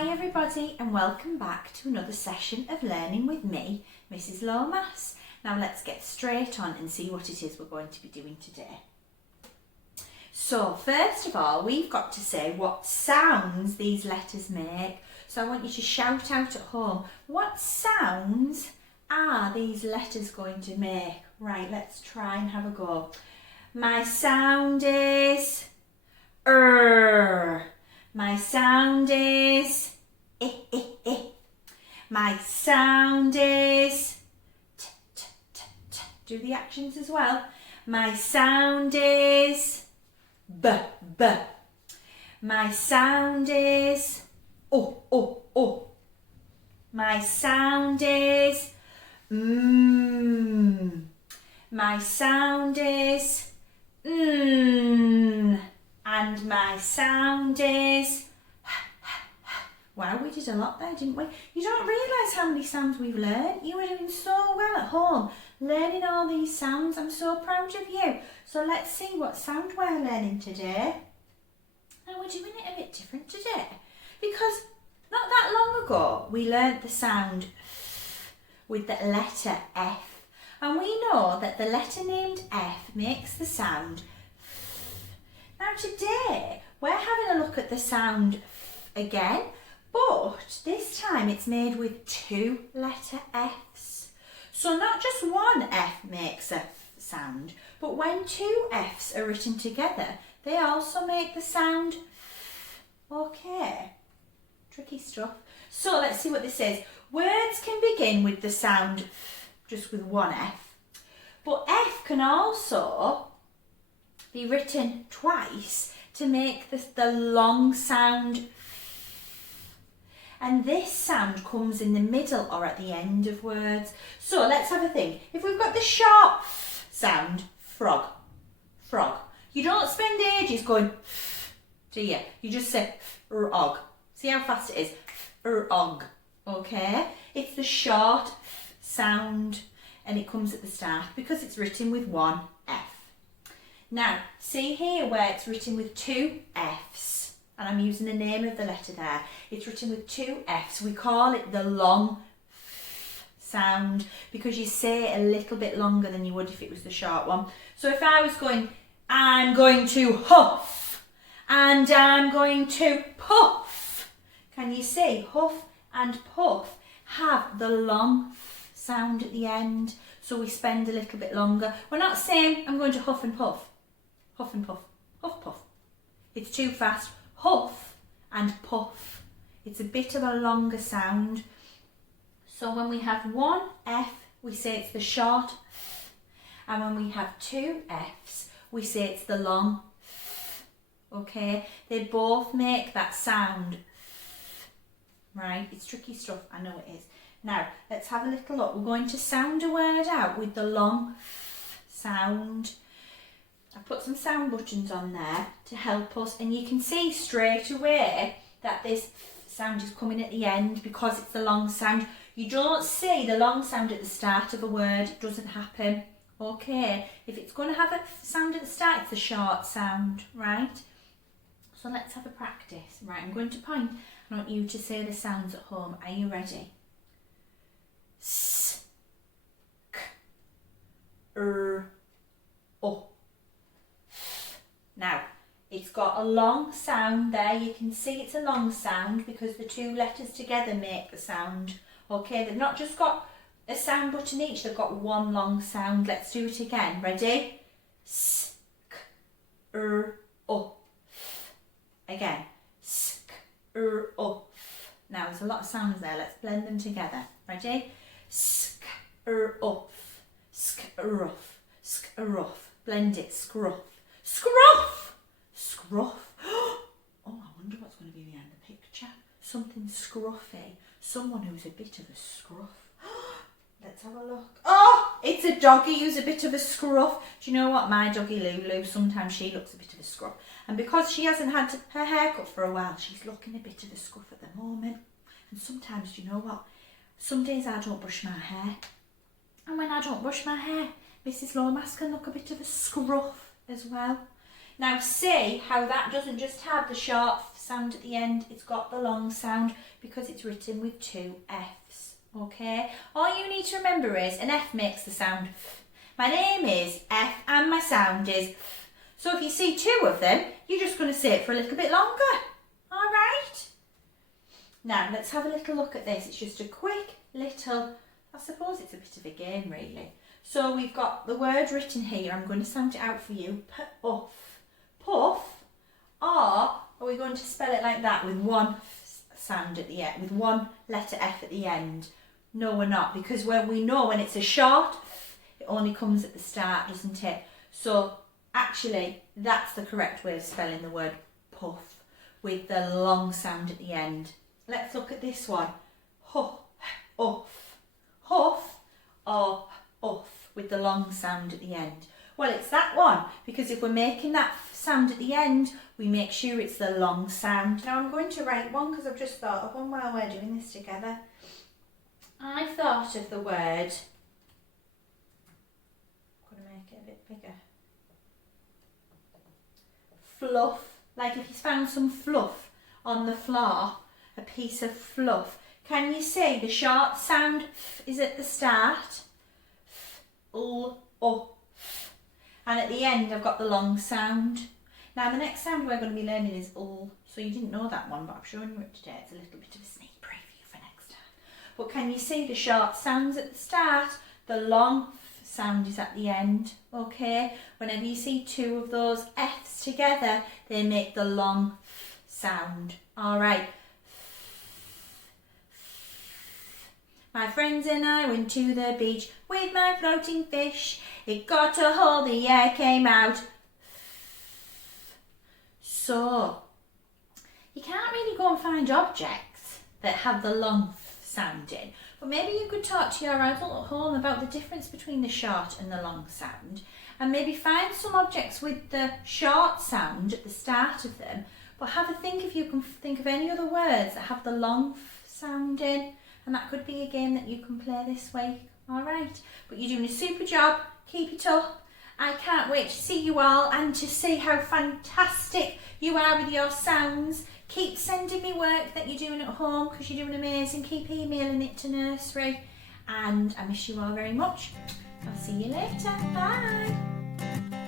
Hi everybody and welcome back to another session of learning with me, Mrs Lomas. Now let's get straight on and see what it is we're going to be doing today. So first of all, we've got to say what sounds these letters make. So I want you to shout out at home, what sounds are these letters going to make? Right, let's try and have a go. My sound is My sound is My sound is Do the actions as well. My sound is b. My sound is o. My sound is My sound is and my sound is Wow, we did a lot there, didn't we? You don't realise how many sounds we've learned. You were doing so well at home, learning all these sounds. I'm so proud of you. So let's see what sound we're learning today. And we're doing it a bit different today because not that long ago we learnt the sound F with the letter F. And we know that the letter named F makes the sound F. Now today we're having a look at the sound F again, but this time it's made with two letter Fs. So not just one F makes a F sound, but when two Fs are written together, they also make the sound F. Okay, tricky stuff. So let's see what this is. Words can begin with the sound F, just with one F, but F can also be written twice to make the long sound F. And this sound comes in the middle or at the end of words. So let's have a think. If we've got the short F sound, frog, you don't spend ages going F, do you? You just say frog. See how fast it is? Frog. Okay? It's the short F sound and it comes at the start because it's written with one F. Now, see here where it's written with two Fs, and I'm using the name of the letter there. It's written with two Fs. We call it the long F sound because you say it a little bit longer than you would if it was the short one. So if I was going, I'm going to huff and I'm going to puff. Can you see huff and puff have the long F sound at the end? So we spend a little bit longer. We're not saying I'm going to huff and puff. Huff and puff. Huff, puff. It's too fast. Huff and puff. It's a bit of a longer sound. So when we have one F, we say it's the short F. And when we have two Fs, we say it's the long F. Okay? They both make that sound F. Right? It's tricky stuff. I know it is. Now, let's have a little look. We're going to sound a word out with the long F sound. I've put some sound buttons on there to help us, and you can see straight away that this F sound is coming at the end because it's the long sound. You don't see the long sound at the start of a word. It doesn't happen. Okay, if it's going to have a F sound at the start, it's a short sound, right? So let's have a practice. Right, I'm going to point. I want you to say the sounds at home. Are you ready? S, k, o. Now, it's got a long sound there. You can see it's a long sound because the two letters together make the sound. Okay, they've not just got a sound button each, they've got one long sound. Let's do it again. Ready? S, k, o. Again. S, k, o. Now, there's a lot of sounds there. Let's blend them together. Ready? Sk, off, sk, rough, sk, rough. Blend it, scruff, scruff, scruff. Oh, I wonder what's going to be behind the picture. Something scruffy. Someone who's a bit of a scruff. Let's have a look. Oh, it's a doggy who's a bit of a scruff. Do you know what? My doggy Lulu, sometimes she looks a bit of a scruff. And because she hasn't had her hair cut for a while, she's looking a bit of a scruff at the moment. And sometimes, do you know what? Some days I don't brush my hair. And when I don't brush my hair, Mrs Lomas can look a bit of a scruff as well. Now see how that doesn't just have the short sound at the end, it's got the long sound because it's written with 2 F's, okay? All you need to remember is an F makes the sound F. My name is F and my sound is F. So if you see 2 of them, you're just going to say it for a little bit longer, all right? Now let's have a little look at this. It's just a quick little, I suppose it's a bit of a game really. So we've got the word written here. I'm going to sound it out for you. Puff. Puff. Or are we going to spell it like that with 1 sound at the end, with 1 letter F at the end? No, we're not, because when we know when it's a short F, it only comes at the start, doesn't it? So actually, that's the correct way of spelling the word puff, with the long sound at the end. Let's look at this one. Huff, uff. Huff or uff with the long sound at the end. Well, it's that one, because if we're making that sound at the end, we make sure it's the long sound. Now I'm going to write one because I've just thought of one while we're doing this together. I thought of the word, I'm going to make it a bit bigger. Fluff, like if you found some fluff on the floor, a piece of fluff. Can you see the short sound F is at the start? F, l, f. And at the end I've got the long sound. Now the next sound we're going to be learning is l. So you didn't know that one, but I've shown you it today. It's a little bit of a sneak preview for next time. But can you see the short sounds at the start? The long F sound is at the end, okay? Whenever you see 2 of those F's together, they make the long F sound. All right. My friends and I went to the beach with my floating fish. It got a hole, the air came out. So, you can't really go and find objects that have the long F sound in. But maybe you could talk to your adult at home about the difference between the short and the long sound. And maybe find some objects with the short sound at the start of them. But have a think if you can think of any other words that have the long F sound in. And that could be a game that you can play this week, all right? But you're doing a super job, keep it up. I can't wait to see you all and to see how fantastic you are with your sounds. Keep sending me work that you're doing at home because you're doing amazing. Keep emailing it to nursery. And I miss you all very much. I'll see you later, bye.